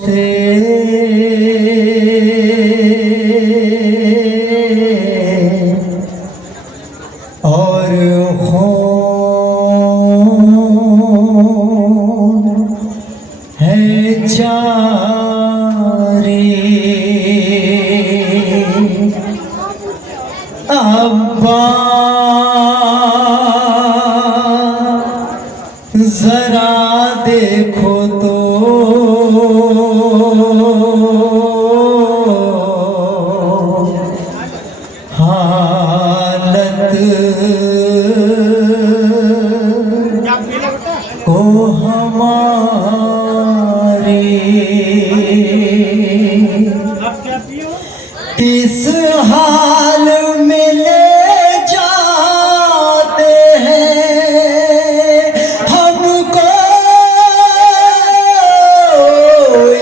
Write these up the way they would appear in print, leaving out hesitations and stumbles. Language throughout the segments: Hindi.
से और खून है जारी। अब्बा जरा देखो तो हालत को हमारी। इस हाल में ले जाते हैं हमको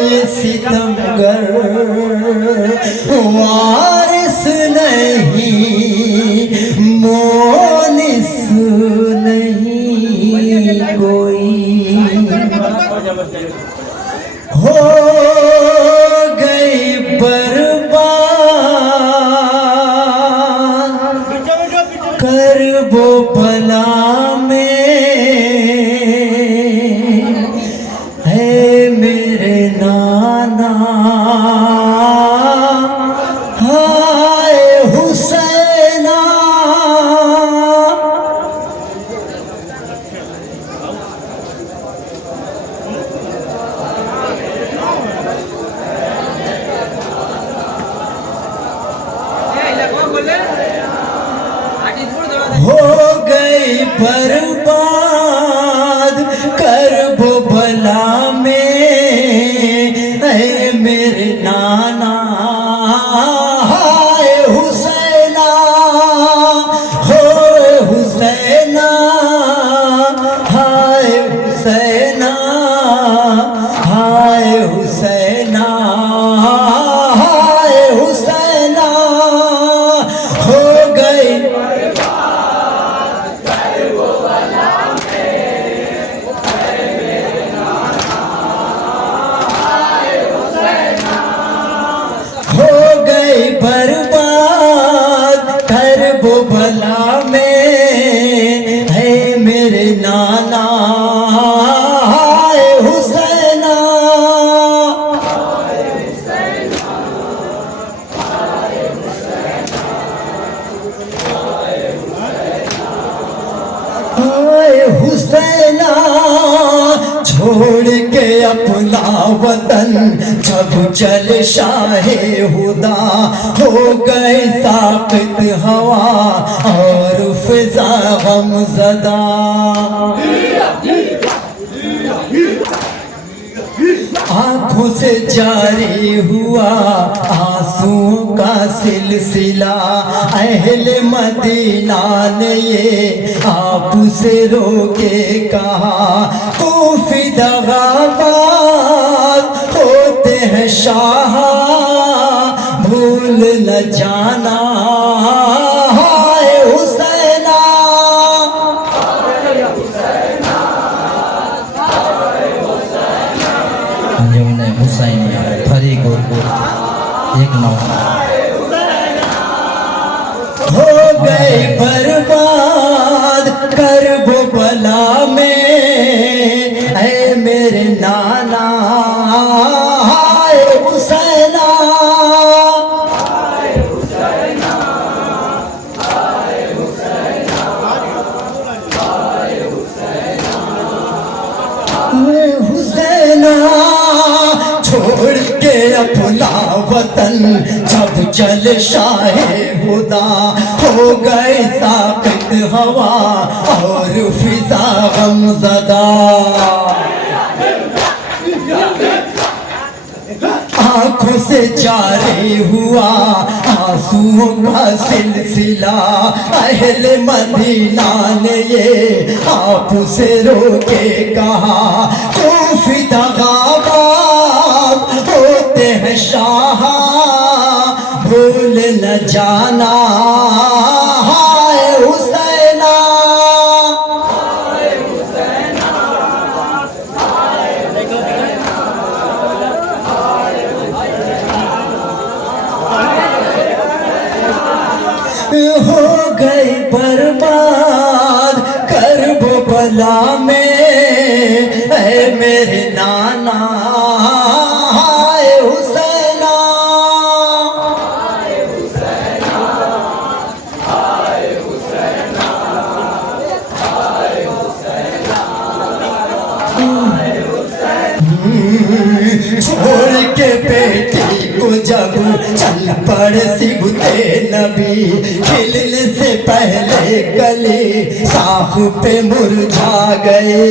ये सितमगर, वारिस नहीं मोनिस नहीं कोई। हो गई बर्बाद कर वो भला में है मेरे नाना। हाय हुसैना हो गई बर्बाद कर वो भला में है मेरे नाना। हाय हुसैना हो हुसैना, हाय हुसैना, हाय हुसैना, हाय हुसैना। हो गई हो गई बर्बाद कर वो भला में है मेरे नाना। हाय हुसैना हाय हुसैना। छोड़ के अपना वतन जब चल शाहे हुदा, हो गए साकित हवा और फिजा गमज़दा। आंखों से जारी हुआ आंसुओं का सिलसिला। अहले मदीना ने ये आप से रोके कहा, कूफी दगाबाज होते हैं शाह, भूल न जाना। हाय हुसैना हुसैन फरी गोर एक नौ। हो गए बर्बाद कर वो भला में है मेरे नाना। हाय हुसैना हुसैना। छोड़ के अपना वतन जब चल शाहे हुदा, हो गए साकित हवा और फिजा गमज़दा। आंखों से जारी हुआ आंसुओं का सिलसिला। अहले मदीना ने ये आप से रोके कहा, कूफी दगाबाज होते हैं शाह, भूल न जाना। हाय हुसैना बर्बाद करबो भला में, ऐ मेरे नाना हाय हुसैना। छोड़ के बेटी को जब चल पड़े सिबते नबी, खिलने से पहले कली साफ पे मुरझा गए।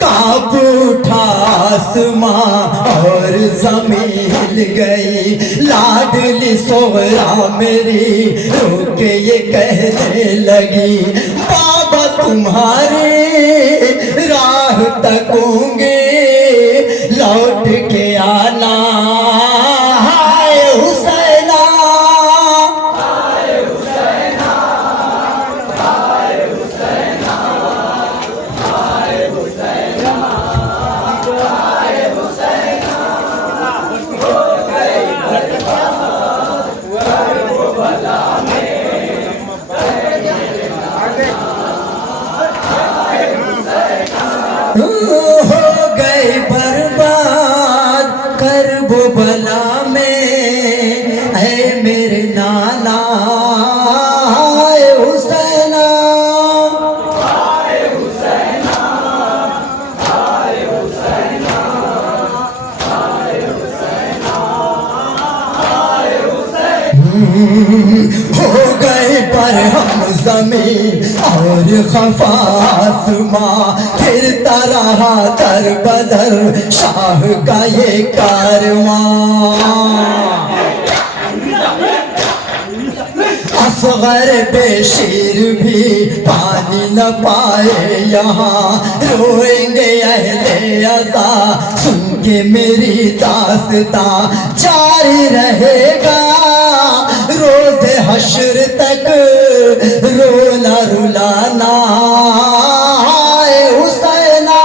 कांप उठा आसमां और जमीन हिल गई, लाडली सोहरा मेरी रोके ये कहने लगी, बाबा तुम्हारे राह तकूंगे लौट के आना हाय हुसैना। हो गए बर्बाद करबो भला में, है मेरे नाना हाय हुसैना। हो गए पर हम जमीन और खफास माँ, फिरता रहा दर बदर शाह का ये कारवां। असगर बेशीर भी पानी न पाए यहाँ, रोएंगे अहले अज़ा सुन के मेरी दास्तां, जारी रहेगा रोज़ हश्र तक रोना रुलाना हाय हुसैना।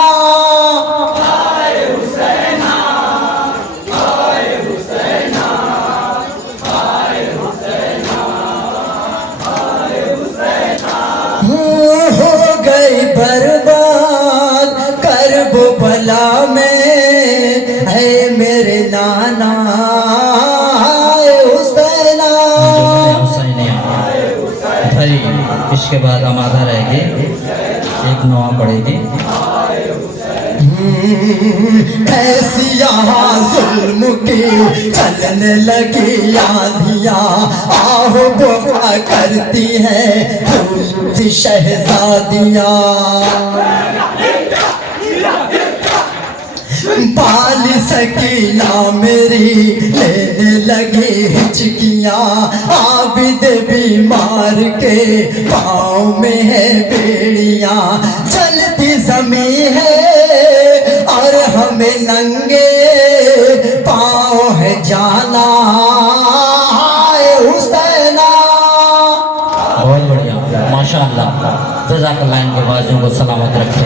हो गई बर्बाद करबो भला में, है मेरे नाना हाय हुसैना। इसके बाद आमादा रहेगी, एक नवा पड़ेगी। ऐसी यहाँ जुल्म की चलने लगी आंधियाँ, आहो बोला करती हैं फूल सी शहजादियाँ। बाल सकीना मेरी लेने लगी हिचकियाँ, आबिद बीमार के पाँव में है बेड़ियाँ, चलती जमीन है और हमें नंगे पाँव है जाना हाय हुसैना। बहुत बढ़िया माशाअल्लाह, जज़ाकल्लाह। इनके बाजू को सलामत रखे,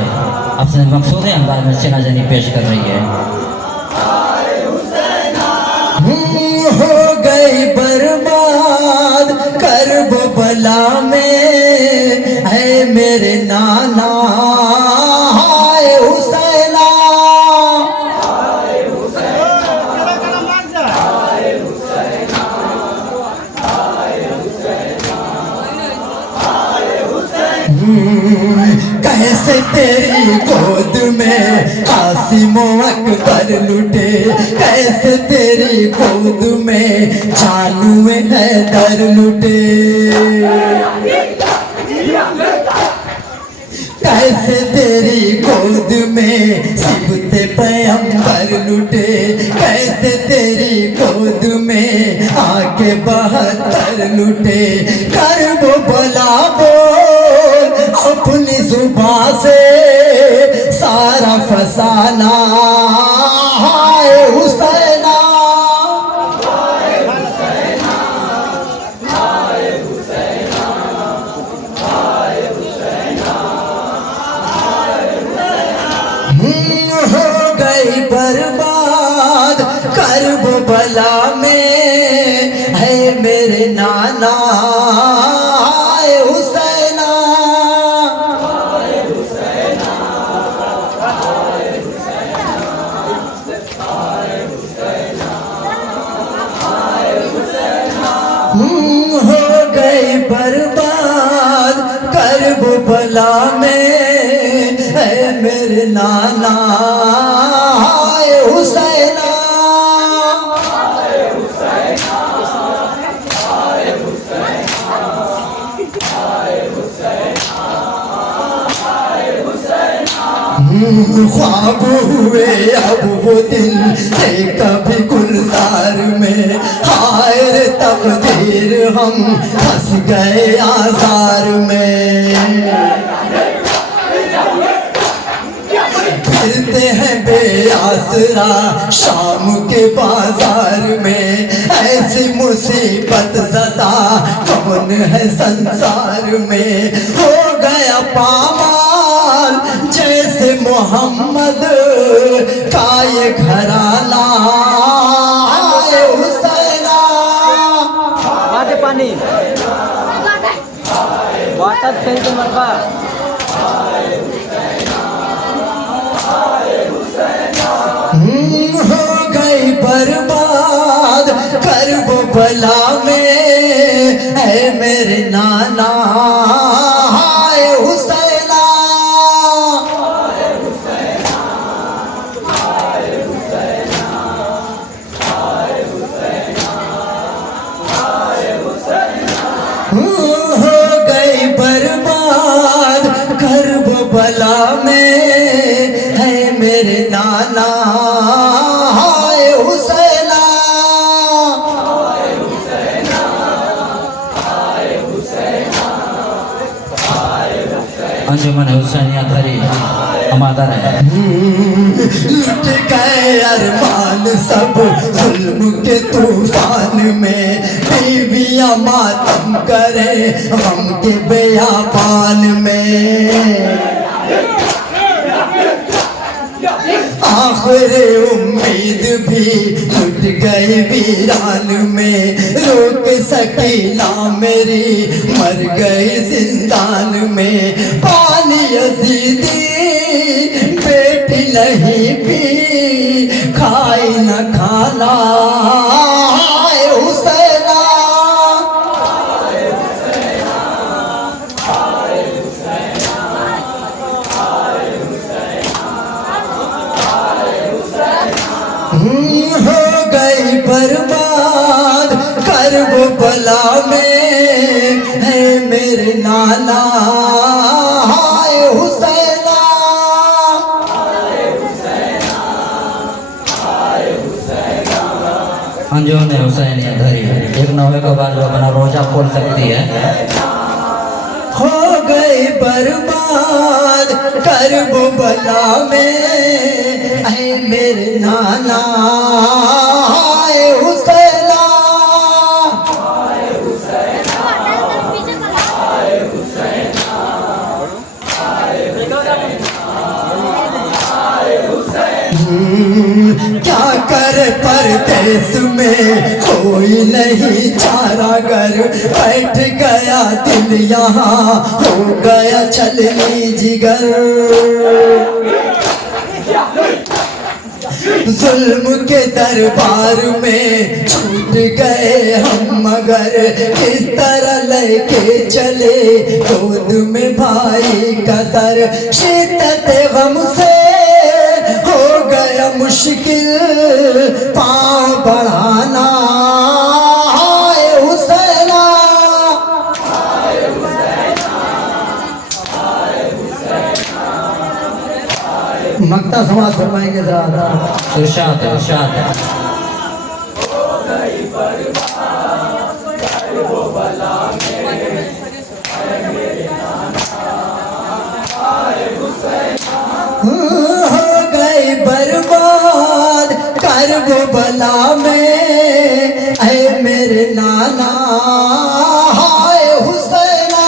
अपने मकसूद अंदाज में सीना जनी पेश कर रही है। हो गई बर्बाद करबो भला में, है मेरे नाना हाय हुसैना। कैसे तेरी गोद में कासिम अकबर लुटे, कैसे तेरी गोद में जानू हैदर लुटे, कैसे तेरी गोद में सिबते पैगंबर लुटे, कैसे तेरी गोद में आके 72 लुटे। करबो भला बोल अपनी जुबां से सारा फसाना हाय हुसैना। हो गई बर्बाद करबो भला में, है मेरे नाना हाय हुसैना। ख्वाब हुए अब वो दिन थे कभी गुलजार में, हाय रे तकदीर हम फंस गए आज़ार में। फिरते हैं बेआसरा शाम के बाजार में, ऐसी मुसीबत ज़दा कौन है संसार में। हो गया पामाल जैसे मोहम्मद का ये घराना हाय हुसैना। वाटे पानी वाटत कहीं तो मरबा। हो गई बर्बाद करबला में है मेरे नाना हाय हुसैना। हो गई बर्बाद करबला में है मेरे नाना हाय हुसैना। अंजुमन हुसैनिया धरी हमादर है। लुट गए अरमान सब जुल्म के तूफान में, बीवियां मातम करे गम के बेयाबान में। आखिर उम्मीद भी लुट गई वीरान में, रोक सकी ना मेरी मर गई जिंदान में। पानी यजीदी बेटी नहीं पी खाई न खाना हाय हुसैना। हो गई बर्बाद करबला में है मेरे नाना हाय हुसैना। अंजुमन हुसैनिया धरी एक नौवे के बाद वो अपना रोजा खोल सकती है। हो गई बर्बाद करबला में है मेरे नाना हाय हुसैना। क्या करे परदेस में कोई नहीं चारागर, बैठ गया दिल यहाँ हो गया छलनी जिगर। जुल्म के दरबार में छूट गए हम मगर, किस तरह लेके चले गोद में भाई का सर। शिद्दत गम से हो गया मुश्किल पाँव बढ़ाना हाय हुसैना। मक्ता समाज फरमाएंगे जरा। इरशाद है, इरशाद है। हो गई बर्बाद करबला में है मेरे नाना हाय हुसैना।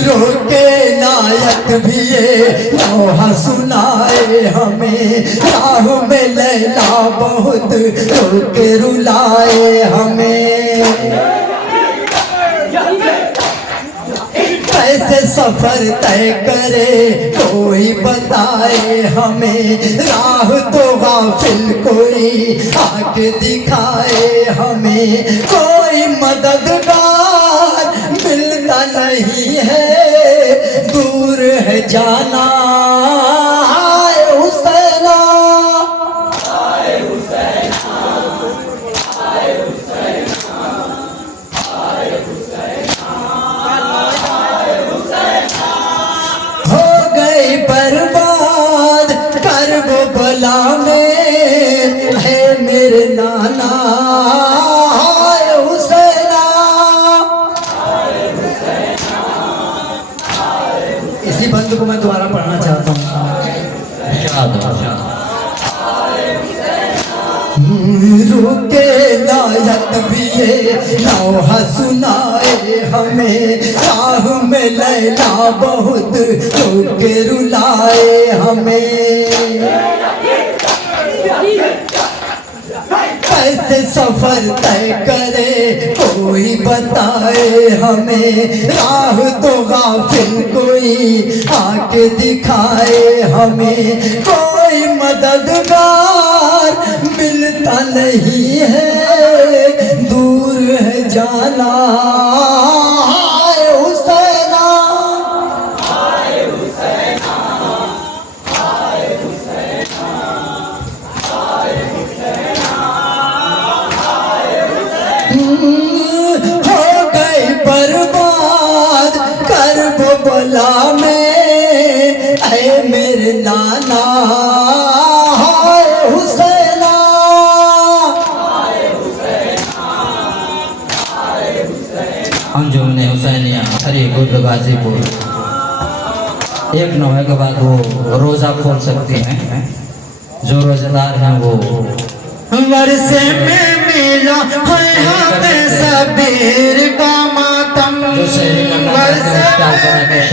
रोके नायक भी ये नौहा सुनाए हमें, राह में लैला बहुत रोके रुलाए हमें। कैसे सफर तय करे कोई बताए हमें, राह तो गाफिल कोई आके दिखाए हमें, कोई मददगार मिलता नहीं है, दूर है जाना हाय हुसैना। हो गई बर्बाद करबला में है मेरे नाना हाय हुसैना। इसी बंद को मैं दोबारा पढ़ना चाहता हूँ। इरशाद हो। रुके नायत भी ये नौहा सुनाए हमें, राह में लैला बहुत रोके रुलाए हमें, कैसे सफर तय करे कोई बताए हमें, राह तो गाफिल कोई आके दिखाए हमें, कोई मददगार मिलता नहीं है, दूर है जाना हाय हुसैना। हो गई बर्बाद करबला में ऐ मेरे नाना हाय हुसैना। अंजुमन हुसैनिया हरी गुर्द गाजीपुर। एक नौवे के बाद वो रोज़ा खोल सकती हैं, जो रोजेदार हैं वो वर्षे में मिला है हमें सबीर का मातम, जो शहरी वर्षे में